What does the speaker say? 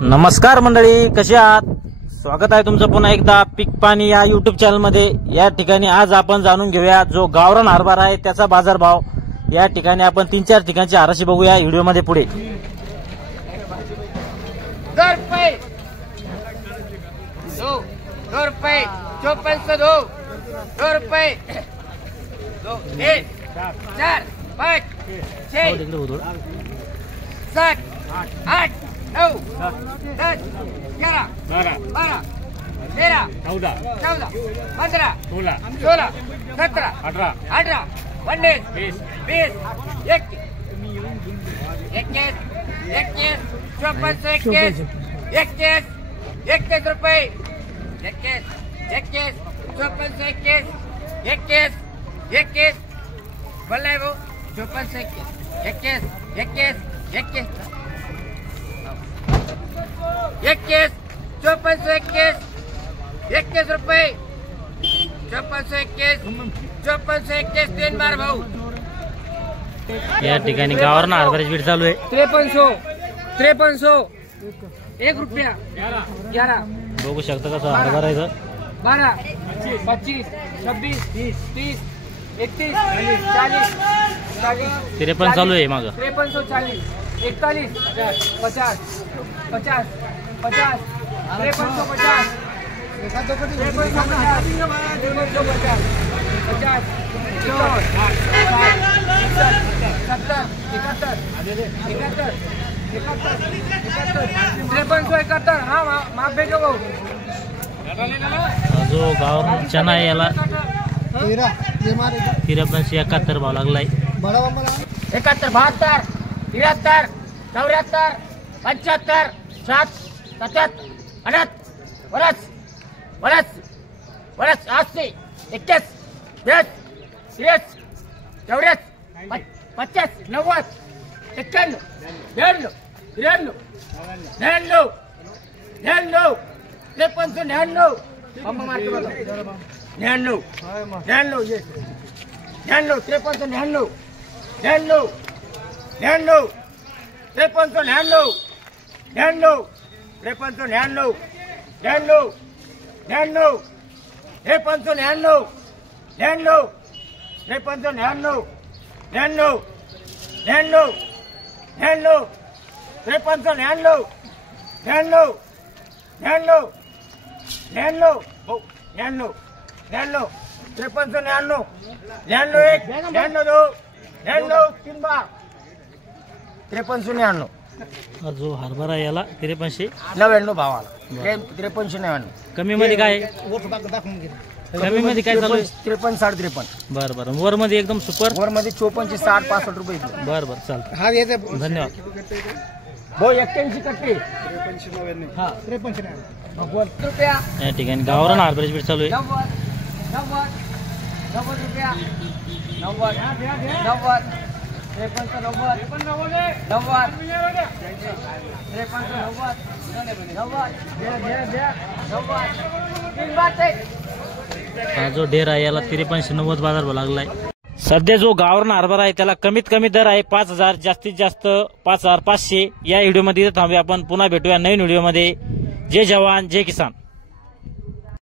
नमस्कार मंडळी, कसे आहात? स्वागत आहे तुमचं पुन्हा एकदा पीक पाणी या युट्यूब चॅनल मध्ये। या ठिकाणी आज आपण जाणून घेऊया जो गावरान हरभरा आहे त्याचा बाजारभाव। या ठिकाणी आपण 3-4 ठिकाणची हराशी बघूया व्हिडिओ मध्ये पुढे। ₹2 ₹54 ₹2 1 4 5 6 7 8 9 10 11 12 13 14 15 16 17 18 19 20 21 ₹51 21 रुपये 21 बोला है वो 54 21 रुपये 5421 तीन बार भाऊ। या ठिकाणी गावरान हरभऱ्याची बीड चालू आहे। 5300 ₹1 11 बघू शकता कसं हरभरा आहे। 12 25 26 30 31 40 53 चालू आहे माग। 5340 41 50 50 50 5350 5371 हा माफ भेटो भाऊ। जो गावरान चना आहे याला 5371 भाव लागलाय। 71 72 73 74 75 7 77 88 वर्ष 80 21 20 30 40 50 90 91 92 93 99 99 5399 अम्मा मारतो बघा 99 99 ये 99 5399 99 99 5399 99 5399 99 99 5399 99 5399 99 99 99 5399 99 99 99 हो 99 99 5399 99 1 99 2 99 3 बार 5399 जो हरभरा आहे याला 5399 भावाला 5399 कमी मध्ये काय? कमी मध्ये काय चालू आहे? 53 53.5 बरं बरं। वर मध्ये एकदम सुपर। वर मध्ये 54 60 65 रुपये। बरं बरं चालतं। हा येते धन्यवाद भाऊ। 81 कट्टे 5399 हा 53 रुपया। या ठिकाणी गावरान हरभऱ्याची बीड चालू आहे। 90 रुपया 90 हा जो ढेर आहे याला 5390 बाजारभाव लागलाय। सध्या जो गावरान हरभरा आहे त्याला कमीत कमी दर आहे 5000, जास्तीत जास्त 5500। या व्हिडिओ मध्ये थांबूया आपण, पुन्हा भेटूया नवीन व्हिडिओ मध्ये। जय जवान जय किसान।